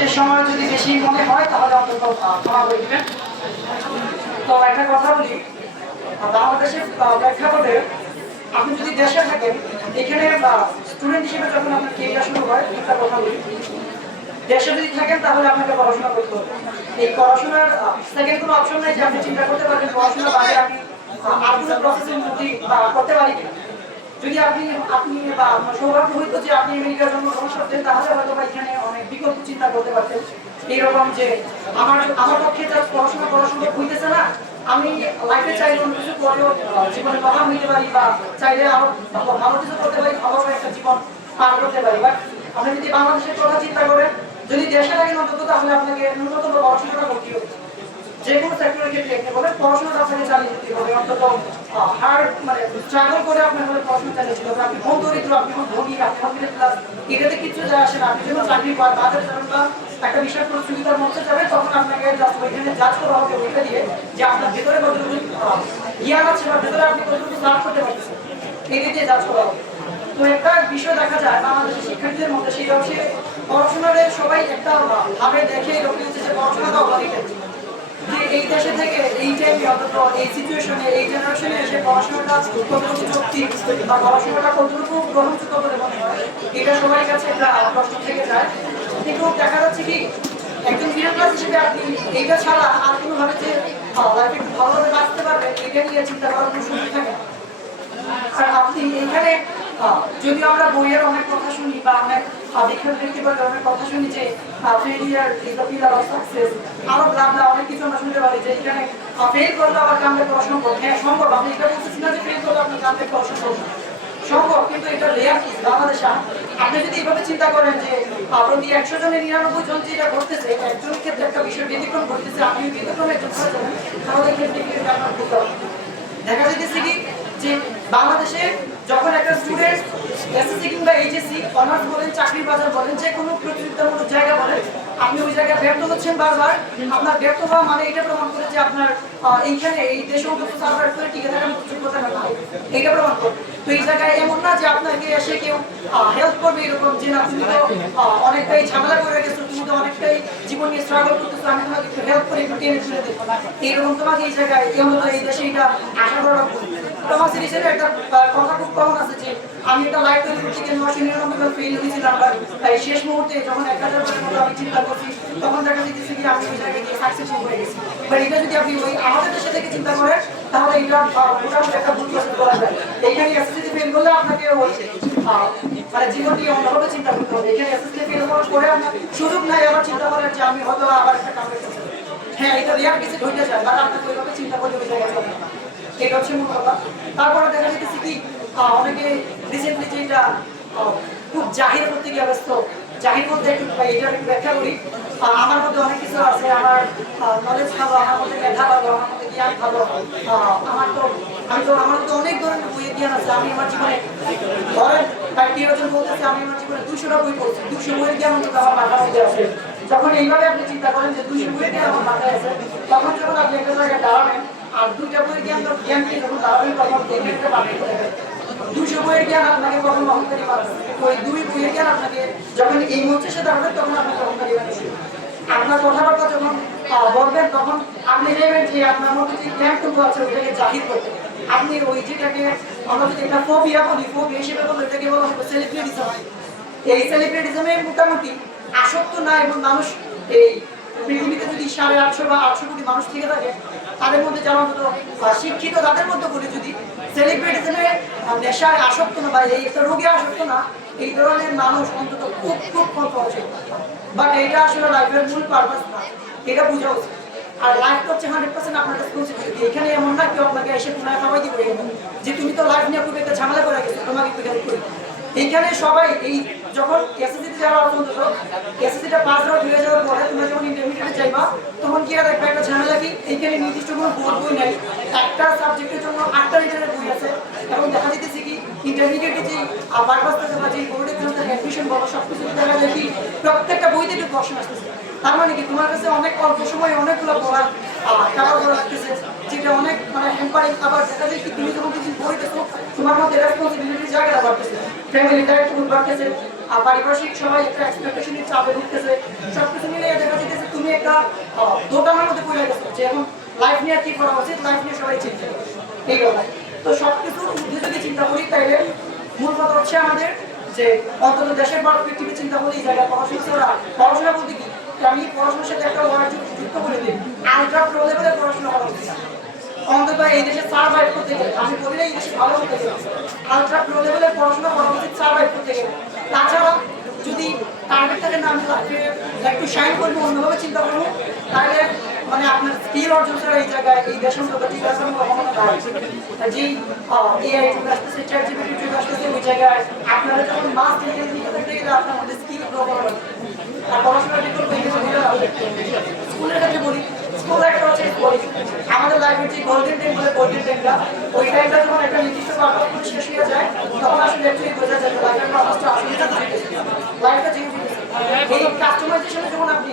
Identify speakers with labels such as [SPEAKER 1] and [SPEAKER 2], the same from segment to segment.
[SPEAKER 1] আসতে সময় যদি বেশি মনে হয় তাহলে অন্তত তো একটা কথা বলি বাংলাদেশের প্রেক্ষাপটে আপনি যদি দেশে থাকেন এখানে স্টুডেন্ট হিসেবে যখন আপনার কেরিয়ার শুরু হয় একটা কথা বলি দেশে যদি থাকেন তাহলে আপনাকে পড়াশোনা করতে হবে। এই পড়াশোনার সেকেন্ড কোনো অপশন নেই যে আপনি চিন্তা করতে পারবেন পড়াশোনার বাইরে আমি আহ, আর কোনো প্রসেসের মধ্যে করতে পারি কিনা। যদি আপনি আপনি বা সৌভাগ্য হইতো যে আপনি আমেরিকার তাহলে হয়তো বা এখানে অনেক বিকল্প চিন্তা করতে পারতেন। এইরকম যে আমার আমার পক্ষে যা পড়াশোনা হইতেছে না। আমি লাইফে চাইলে অন্য কিছু করেও জীবনে হইতে পারি বা চাইলে আরও ভালো কিছু করতে পারি, ভালো একটা জীবন পার করতে পারি। বাট আপনি যদি বাংলাদেশের কথা চিন্তা করেন, যদি দেশে লাগে অন্তত, তাহলে আপনাকে ন্যূনতম পড়াশোনাটা করতে হবে। যে কোনো সেক্টরের ক্ষেত্রে আপনাকে চালিয়ে হবে। অন্তত হার্ড মানে স্ট্রাগল করে আপনার হলে পড়াশোনা চালিয়ে হবে। আপনি কোন দরিদ্র, আপনি কোন ধনী, আপনি কোন মিডল ক্লাস এটাতে কিছু যায় আসে না। আপনি যখন চাকরি পান বা একটা প্রতিযোগিতার মধ্যে যাবে, তখন আপনাকে ওইখানে করা হবে, ওইটা দিয়ে যে আপনার ভেতরে কতটুকু আছে বা ভেতরে আপনি কতটুকু সার্ভ করতে পারতেছেন এই দিয়ে করা হবে। তো একটা বিষয় দেখা যায়, বাংলাদেশের শিক্ষার্থীদের মধ্যে সেটা হচ্ছে পড়াশোনার সবাই একটা ভাবে দেখে এরকম হচ্ছে যে পড়াশোনাটা যে এই দেশে থেকে এই টাইমে অন্তত এই সিচুয়েশনে এই জেনারেশনে এসে পড়াশোনাটা কতটুকু যৌক্তিক বা পড়াশোনাটা কতটুকু গ্রহণযোগ্য বলে মনে হয়? এটা সবার কাছে একটা প্রশ্ন থেকে যায়। কিন্তু দেখা যাচ্ছে কি, একজন মিডল ক্লাস হিসেবে আপনি এইটা ছাড়া আর কোনোভাবে যে লাইফে একটু ভালোভাবে বাঁচতে পারবেন এটা নিয়ে চিন্তা করার কোনো সুযোগ থাকে আর আপনি এখানে আহ, যদিও আমরা বইয়ের অনেক কথা শুনি বা অনেক আহ, বিখ্যাত ব্যক্তিবর্গের অনেক কথা শুনি যে ফেলিয়ার অফ সাকসেস আরও অনেক কিছু আমরা শুনতে পারি যে এখানে ফেল করলে আবার কামড়ে হ্যাঁ সম্ভব আপনি এটা বলতেছি না যে ফেল করলে কামড়ে সম্ভব কিন্তু এটা রেয়ার কি বাংলাদেশে আপনি যদি এইভাবে চিন্তা করেন যে প্রতি একশো জনের নিরানব্বই জন যেটা ঘটতেছে একজন ক্ষেত্রে একটা বিষয় ব্যতিক্রম ঘটতেছে আপনি ব্যতিক্রমে তাহলে ক্ষেত্রে দেখা যাইতেছে কি যে বাংলাদেশে যখন একটা স্টুডেন্ট এসএসসি কিংবা এইচএসসি অনার্স বলেন, চাকরির বাজার বলেন, যে কোনো প্রতিযোগিতামূলক জায়গা বলেন, আপনি ওই জায়গায় ব্যর্থ হচ্ছেন বারবার। আপনার ব্যর্থ হওয়া মানে এটা প্রমাণ করে যে আপনার এইখানে এই দেশে উপযুক্ত সার্ভাইভ করে টিকে থাকার যোগ্যতা নাই এইটা প্রমাণ করে। তো এই জায়গায় এমন না যে আপনাকে এসে কেউ হেল্প করবে এরকম যে না, তুমি তো অনেকটাই ঝামেলা করে গেছো, তুমি তো অনেকটাই জীবন নিয়ে স্ট্রাগল করতেছো, আমি তোমাকে একটু হেল্প করে একটু টেনে তুলে দেবো। এইরকম তোমাকে এই জায়গায়, এই এই দেশে এটা আশা করা তোমার সিরিজের একটা কথা খুব কমন আছে যে, আমি একটা লাইফ তৈরি করতে গিয়ে নশো নিরানব্বই ফেল হয়েছিলাম বা এই শেষ মুহূর্তে যখন এক হাজার মতো আমি চিন্তা করছি, তখন দেখা যেতেছে কি আমি ওই জায়গায় গিয়ে সাকসেসফুল হয়ে গেছি। বাট এটা যদি আপনি ওই আমাদের থেকে চিন্তা করেন, তাহলে এটা মোটামুটি একটা ভুল করা যায়। এইখানে এসএসসি ফেল করলে আপনাকে মানে যে হ্যাঁ এটা রিয়ার কিছু এটা হচ্ছে তারপরে দেখা যেতেছে অনেকে রিসেন্টলি যেটা আহ, খুব জাহির করতে গিয়ে ব্যস্ত। জাহির বলতে একটু এটা ব্যাখ্যা করি। আমার মধ্যে অনেক কিছু আছে আমার নলেজ ভালো আমার মধ্যে মেধা ভালো আমার মধ্যে জ্ঞান ভালো। আমার তো আমি তো আমার তো অনেক ধরনের বইয়ের জ্ঞান আছে। আমি আমার জীবনে ধরেন তার প্রিয়জন বলতেছে আমি আমার জীবনে দুশোটা বই পড়ছি। দুশো বইয়ের জ্ঞান অন্তত আমার মাথার মধ্যে আছে। যখন এইভাবে আপনি চিন্তা করেন যে দুশো বইয়ের জ্ঞান আমার মাথায় আছে তখন যখন আপনি একটা জায়গায় দাঁড়াবেন আর দুইটা বইয়ের জ্ঞান তো জ্ঞান নিয়ে যখন দাঁড়াবেন তখন করে দেবে। দুশো বইয়ের জ্ঞান আপনাকে কখনো অহংকারী না। ওই দুই বইয়ের জ্ঞান আপনাকে যখন এই মঞ্চে সে তখন আপনাকে অহংকারী বানিয়ে দেবে। আপনার কথাবার্তা যখন বলবেন, তখন আপনি নেবেন যে আপনার মধ্যে যে আছে জাহির করতে আপনি ওই যেটাকে আমরা যদি একটা ফোবিয়া বলি ফোবিয়া হিসেবে বলি এটাকে বলা হবে সেলিব্রিটিজম এই সেলিব্রিটিজমে মোটামুটি আসক্ত না এবং মানুষ এই পৃথিবীতে যদি সাড়ে আটশো বা আটশো কোটি মানুষ থেকে থাকে, তাদের মধ্যে যারা অন্তত শিক্ষিত, তাদের মধ্যে বলি যদি সেলিব্রিটিজমে নেশায় আসক্ত না বা এই রোগে আসক্ত না, এই ধরনের মানুষ অন্তত খুব খুব কম পাওয়া বাট এটা আসলে লাইফের মূল পারপাস না। এটা বোঝা উচিত। আর লাইফ হচ্ছে হান্ড্রেড পার্সেন্ট আপনার রেসপন্সিবিলিটি এখানে এমন না কেউ আপনাকে এসে পুনরায় খাওয়াই দিবে। যে তুমি তো লাইফ নিয়ে খুব একটা ঝামেলা করে গেছো, তোমাকে একটু হেল্প করি এইখানে সবাই এই যখন এসএসসিতে যারা অত্যন্ত এসএসসিটা পাস আউট হয়ে যাওয়ার পরে তোমরা যখন ইন্টারমিডিয়েটে যাইবা, তখন কি আর একটা একটা ঝামেলা কি? এইখানে নির্দিষ্ট কোনো বোর্ড বই নাই। একটা সাবজেক্টের জন্য আটটা লিটারের বই আছে। এবং দেখা যেতেছে কি ইন্টারমিডিয়েটে যে বারবার বা যে বোর্ডের জন্য অ্যাডমিশন বলো সব কিছু দেখা যায় কি, প্রত্যেকটা বইতে একটু প্রশ্ন আসতেছে। তার মানে কি, তোমার কাছে অনেক অল্প সময় অনেকগুলো মানে দোটানার মধ্যে পড়ে লাইফ নিয়ে করা উচিত লাইফ নিয়ে সবাই চিন্তা তো যদি চিন্তা করি, তাইলে মূল কথা হচ্ছে আমাদের যে অন্তত দেশের পারস্পেক্টিভে চিন্তা করি জায়গায় পড়াশোনা পড়াশোনা বলতে কি আমি পড়াশোনার সাথে একটা ওয়ার্ড যুক্ত করে দিই। আলট্রা প্রো লেভেলের পড়াশোনা করা উচিত অন্তত এই দেশে সার্ভাইভ করতে গেলে, আমি বলি না এই দেশে ভালো হতে গেলে আলট্রা প্রো লেভেলের পড়াশোনা করা উচিত সার্ভাইভ করতে গেলে। তাছাড়া যদি টার্গেট থাকে না, আমি একটু শাইন করব, অন্যভাবে চিন্তা করব। তাহলে মানে আপনার স্কিল অর্জন ছাড়া এই জায়গায়, এই দেশের মতো ঠিক আছে আমি কখনো যুগ আসতেছে চ্যাট আসতেছে, ওই জায়গায় আপনারা যখন মাস ইন্টেলিজেন্স নিয়ে থাকতে গেলে আপনার মধ্যে স্কিল গ্রো করা। আর পড়াশোনা বিকল্প এই দেশে দিলে হবে। স্কুলের বলি, স্কুল একটা হচ্ছে আমাদের লাইফের গোল্ডেন বলে গোল্ডেন ওই টাইমটা যখন একটা নির্দিষ্ট শেষ হয়ে যায়, তখন আসলে অ্যাকচুয়ালি বোঝা যায় লাইফটা চেঞ্জ। এই কাস্টমাইজেশনে যখন আপনি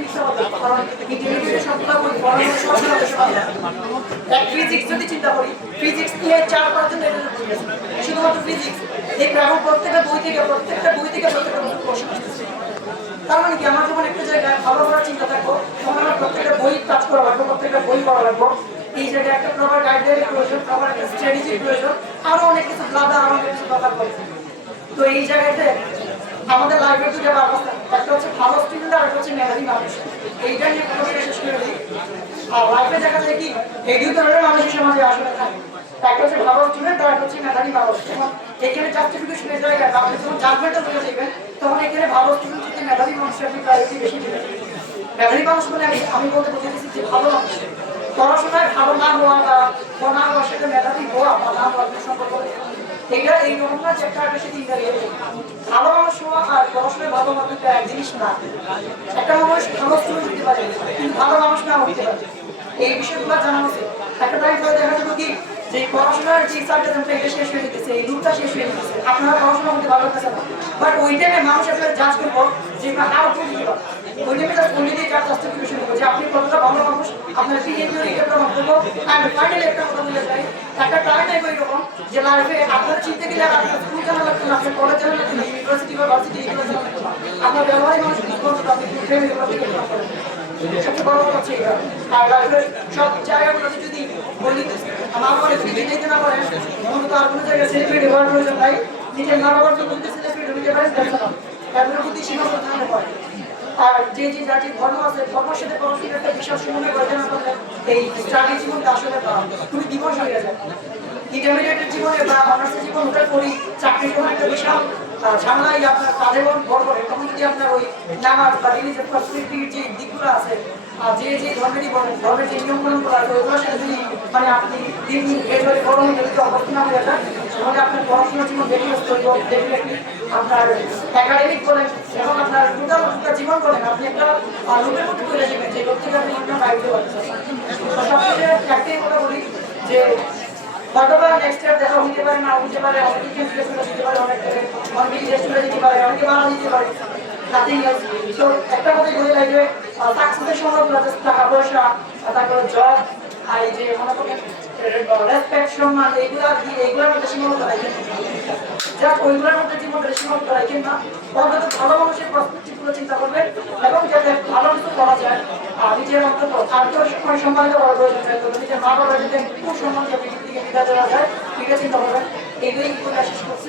[SPEAKER 1] মানে চিন্তা থাকব প্রত্যেকটা বই কাজ করা লাগবে, প্রত্যেকটা বই পড়া লাগবো। এই জায়গায় একটা প্রপার গাইডলাইনের প্রয়োজন প্রপার একটা প্রয়োজন আরও অনেক কিছু ব্লাদা আরও তো এই জায়গাতে আমাদের লাইফের দুটো ব্যবস্থা একটা হচ্ছে ভালো স্টুডেন্ট আর একটা হচ্ছে মেধাবী মানুষ। এইটা নিয়ে কোনো শেষ করে দিই আর লাইফে দেখা যায় কি, এই দুই ধরনের মানুষের সমাজে আসলে থাকে। একটা হচ্ছে ভালো স্টুডেন্ট আর একটা হচ্ছে মেধাবী মানুষ। এখানে জাস্টিফিকেশনের জায়গায় আপনি যখন জাজমেন্টাল হয়ে যাবেন তখন এখানে ভালো স্টুডেন্ট থেকে মেধাবী মানুষের আপনি প্রায়োরিটি বেশি দেবেন। মেধাবী মানুষ বলে আমি বলতে বুঝেছি যে ভালো মানুষ। পড়াশোনায় ভালো না হওয়া বা না হওয়ার সাথে মেধাবী হওয়া বা না হওয়ার সম্পর্ক নেই। এটা এই রকম না যে একটা তিন দাঁড়িয়ে ভালো মানুষ হওয়া আর পড়াশোনায় এক জিনিস না। একটা মানুষ ভালো মানুষ না এই বিষয়গুলো জানা একটা টাইম পরে দেখা কি, যে পড়াশোনার যে সার্টিফিকেট এটা শেষ হয়ে যেতেছে, এই লুকটা শেষ আপনারা পড়াশোনা করতে ভালো না। বাট ওই মানুষ আসলে জাজ যে হাউ টু গিভ ওই টাইমে জাস্ট জাস্টিফিকেশন করব যে আপনি কতটা ভালো মানুষ, আপনার বিহেভিয়ার একটা কথা একটা টাইম এরকম যে লাইফে আপনার চিনতে গেলে জানা লাগতো না, আপনার না ইউনিভার্সিটি বা ভার্সিটি না। আপনার হচ্ছে আর সব জায়গাগুলোতে যদি বলি, আমার পরে না পারেন অন্তত আর কোনো জায়গায় সেলিব্রিটি হওয়ার জন্য যদি সেলিব্রিটি হতে পারেন দেখতে পারেন তাদের প্রতি সীমাবদ্ধ থাকতে পারে আর যে যে যে ধর্ম আছে, ধর্মের সাথে পড়াশোনার একটা বিশাল করে না এই স্টাডি জীবনটা আসলে খুবই দিবস হয়ে যায় ইন্টারমিডিয়েটের জীবনে বা অনার্সের জীবন ওটার পরই চাকরির কোনো একটা বিশাল ঝামেলাই আপনার কাঁধে বড় করে। তখন যদি আপনার ওই নামাজ বা রিলিজের পার্সপেক্টিভের যে দিকগুলো আছে যে যে ধর্মেরই ধর্মের যে নিয়মকানুনগুলো আছে ওইগুলোর সাথে যদি মানে আপনি দিন একেবারে বড় হয়ে যদি অবস্থা হয়ে যান, তাহলে আপনার পড়াশোনার জীবন ডেভেলপ করবে ডেফিনেটলি আপনার একাডেমিক বলেন, এবং আপনার টোটাল একটা জীবন বলেন, আপনি একটা রূপের মধ্যে চলে যাবেন, যে লোক থেকে আপনি আপনার বাইরে সবচেয়ে একটাই কথা বলি যে হয়তো বা নেক্সট ইয়ার দেখা পারে, না পারে, অনেকে পারে, অনেক পারে একটা বলে লাগে সাকসেসের টাকা পয়সা তারপরে জব যে রেসপেক্ট সম্মান, এইগুলা মধ্যে সীমাবদ্ধ ওইগুলোর মধ্যে জীবনটা সীমাবদ্ধ রাখেন না অন্তত ভালো মানুষের প্রস্পেক্টিভ চিন্তা করবেন, এবং যাতে ভালো কিছু করা যায়। নিজের মতো স্বার্থ সময় সম্মানিত করা প্রয়োজন হয় তবে নিজের মা বাবা যদি খুব সম্মান সম্মানকে দিকে বিদায় দেওয়া যায়। এটা চিন্তা করবেন এগুলি শেষ করছি